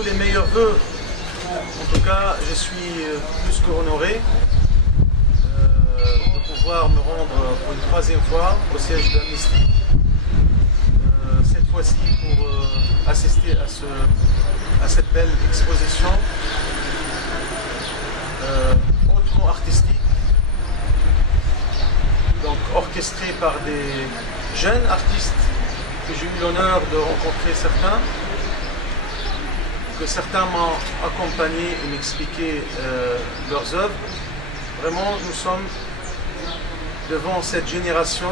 tous les meilleurs vœux. En tout cas, je suis plus qu'honoré de pouvoir me rendre pour une troisième fois au siège d'Amnesty. Cette fois-ci pour assister à cette belle exposition hautement artistique, donc orchestrée par des jeunes artistes que j'ai eu l'honneur de rencontrer que certains m'ont accompagné et m'expliqué leurs œuvres. Vraiment, nous sommes devant cette génération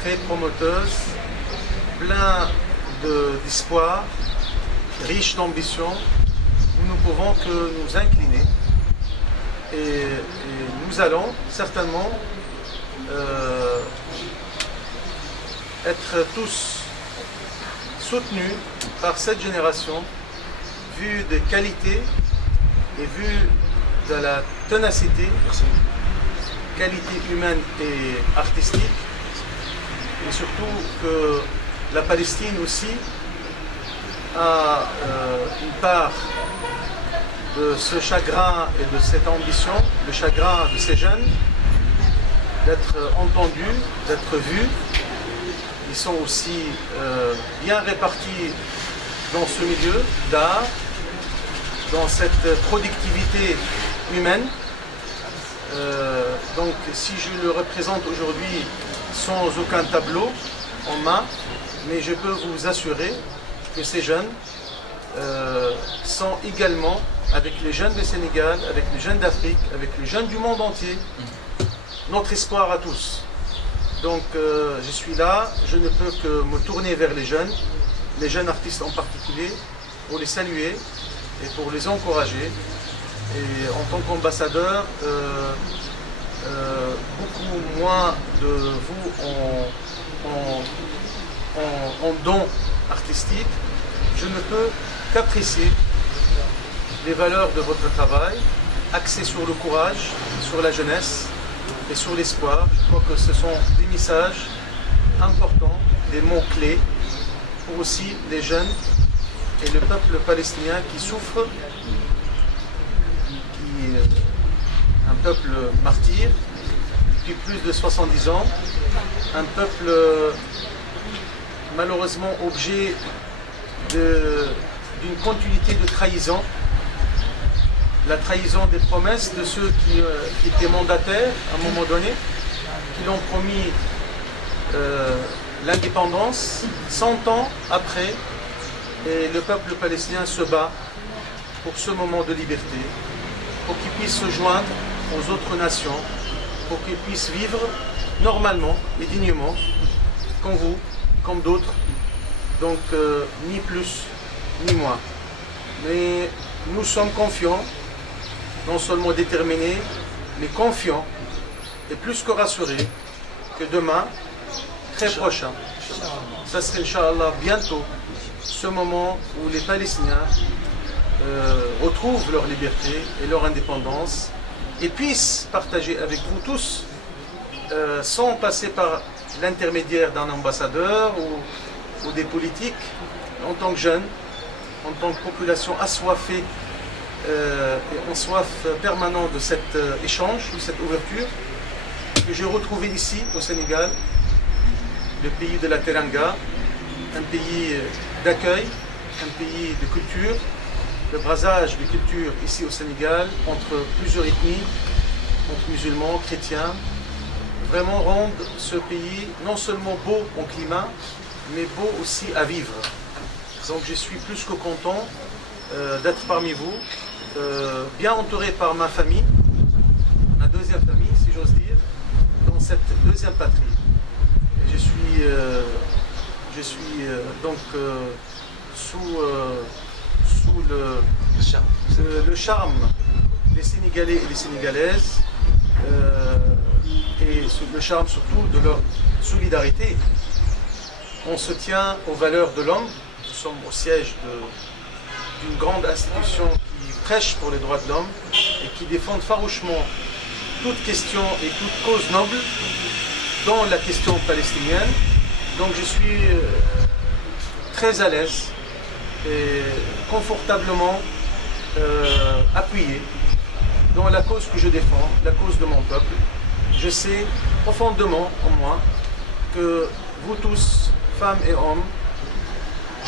très promoteuse, plein d'espoir, riche d'ambition, où nous pouvons que nous incliner et nous allons certainement être tous soutenus par cette génération, vu des qualités et vu de la ténacité, qualité humaine et artistique, et surtout que la Palestine aussi a une part de ce chagrin et de cette ambition, le chagrin de ces jeunes, d'être entendus, d'être vus. Ils sont aussi bien répartis dans ce milieu d'art, dans cette productivité humaine. Donc si je le représente aujourd'hui sans aucun tableau en main, mais je peux vous assurer que ces jeunes sont également, avec les jeunes du Sénégal, avec les jeunes d'Afrique, avec les jeunes du monde entier, notre espoir à tous. Donc je suis là, je ne peux que me tourner vers les jeunes artistes en particulier, pour les saluer et pour les encourager. Et en tant qu'ambassadeur, beaucoup moins de vous en dons artistiques, je ne peux qu'apprécier les valeurs de votre travail, axées sur le courage, sur la jeunesse et sur l'espoir. Je crois que ce sont des messages importants, des mots clés pour aussi les jeunes et le peuple palestinien qui souffre, qui est un peuple martyr depuis plus de 70 ans, un peuple malheureusement objet d'une continuité de trahison, la trahison des promesses de ceux qui étaient mandataires à un moment donné, qui l'ont promis l'indépendance 100 ans après, et le peuple palestinien se bat pour ce moment de liberté, pour qu'il puisse se joindre aux autres nations, pour qu'il puisse vivre normalement et dignement, comme vous, comme d'autres, donc ni plus ni moins. Mais nous sommes confiants, non seulement déterminés, mais confiants et plus que rassurés que demain, très prochain, ça serait Inch'Allah bientôt, ce moment où les Palestiniens retrouvent leur liberté et leur indépendance et puissent partager avec vous tous, sans passer par l'intermédiaire d'un ambassadeur ou des politiques, en tant que jeunes, en tant que population assoiffée et en soif permanent de cet échange, de cette ouverture, que j'ai retrouvé ici au Sénégal, le pays de la Teranga, un pays d'accueil, un pays de culture, le brasage de culture ici au Sénégal entre plusieurs ethnies, entre musulmans, chrétiens, vraiment rendent ce pays non seulement beau en climat, mais beau aussi à vivre. Donc je suis plus que content d'être parmi vous, bien entouré par ma famille, ma deuxième famille si j'ose dire, dans cette deuxième patrie. Et je suis donc sous le charme des Sénégalais et des Sénégalaises, et le charme surtout de leur solidarité. On se tient aux valeurs de l'homme. Nous sommes au siège d'une grande institution qui prêche pour les droits de l'homme et qui défend farouchement toute question et toute cause noble, dont la question palestinienne. Donc je suis très à l'aise et confortablement appuyé dans la cause que je défends, la cause de mon peuple. Je sais profondément en moi que vous tous, femmes et hommes,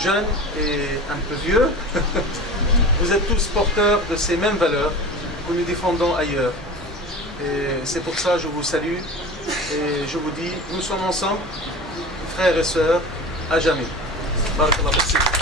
jeunes et un peu vieux, vous êtes tous porteurs de ces mêmes valeurs que nous défendons ailleurs. Et c'est pour ça que je vous salue et je vous dis, nous sommes ensemble, frères et sœurs, à jamais. Barakallah.